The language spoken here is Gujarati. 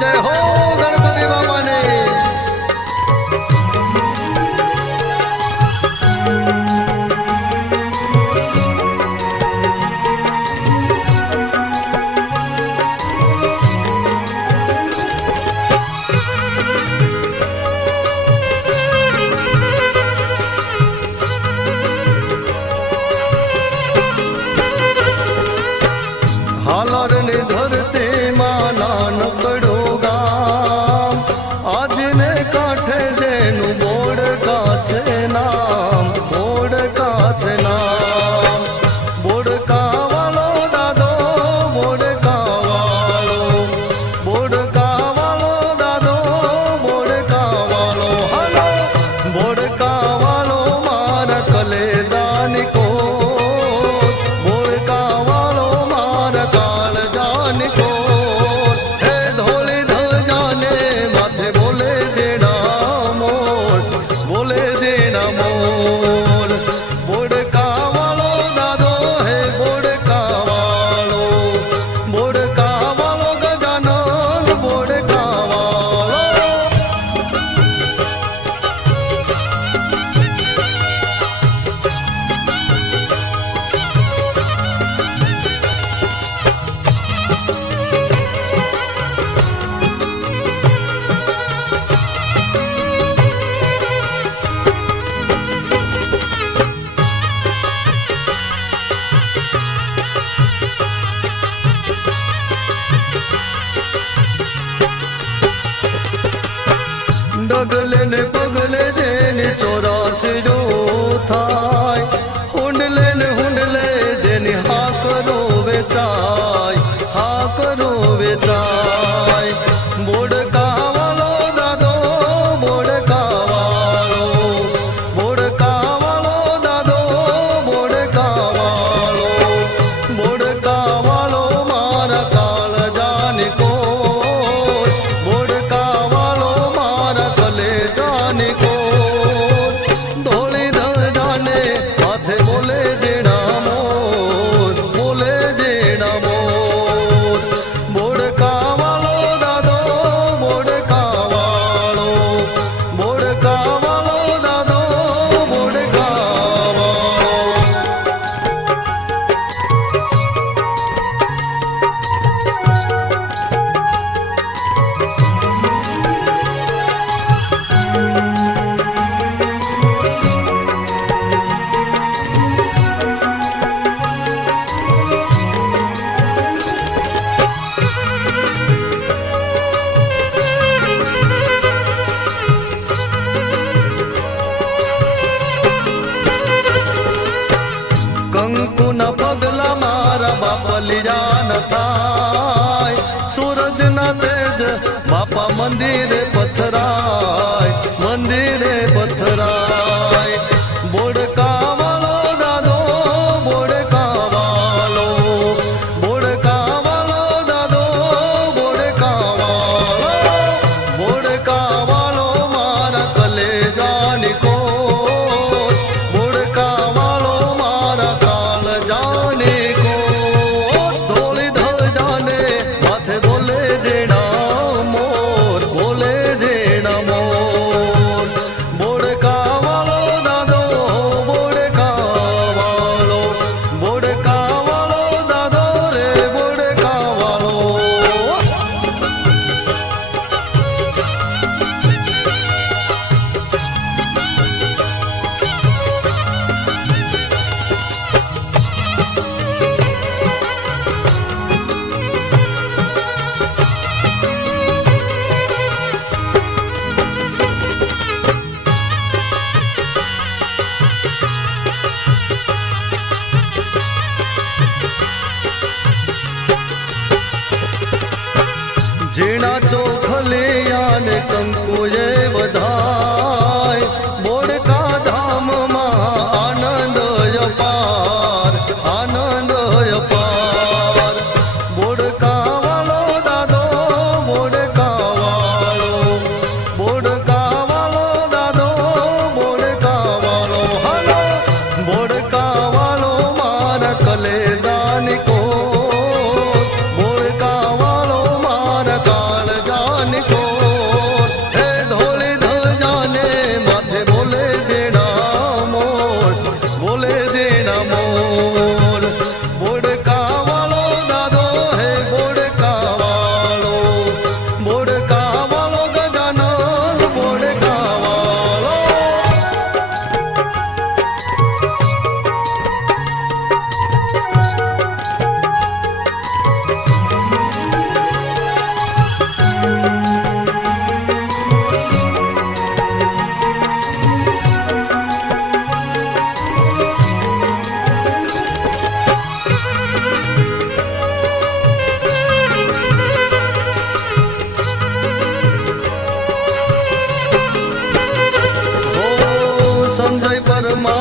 જય હો ગણપતિ બાપાની. હાલર ની ધરતી માં નાનકડું ગામ, આજને કાંઠે જેનું બોડકા છે નામ, બોડકા છે નામ. બોડકા વાળો દાદો, બોડકા વાળો, બોડકા વાળો દાદો, બોડકા વાળો. હાલો બોડકા વાળો મારા કલેજાની કો, ડગલે ને પગલે જેની 84 જો થાય, હુંડલે જેની હા કરો વેચાય, હા કરો વેચાય. બોડકા વાળો દાદો, બોડકા વાળો, બોડકા વાળો દાદો, બોડકા વાળો, બોડકા વાળો મારા કાળજાની કો, બોડકા વાળો મારા કલેજાની કો. ધોળી ધજાને માથે બોલે જેણા મોર, બોલે જેણા મોર. બોડકા વાળો દાદો, બોડકા વાળો, બોડકા વાળો દાદો, બોડકા વાળો. કંકુના પગલા મારા બાપા લીજા ન થાય, સૂરજના તેજ બાપા મંદિરે પથરાય, મંદિરે પથરાય. બોડકા વાળો દાદો, બોડકા વાળો, બોડકા વાળો દાદો, બોડકા વાળો, બોડકા વાળો મારા કલેજાની કો, બોડકા વાળો મારા કાળજાની કો. ધોળી ધજાને માથે બોલે જેણા મોર, બોલે જેણા મોર. બોડકા વાળો દાદો, બોડકા વાળો, બોડકા વાળો દાદો રે, બોડકા વાળો. ઝીણા ચોખલિયા ને કંકુએ વધાય, બોડકા ધામમાં આનંદ અપાર, આનંદ અપાર. બોડકા વાળો દાદો, બોડકા વાળો, બોડકા વાળો દાદો, બોડકા વાળો. હાલો બોડકા વાળો મારા કલેજાની કો, બોડકા વાળો મારા કાળજા સંજય પરમાર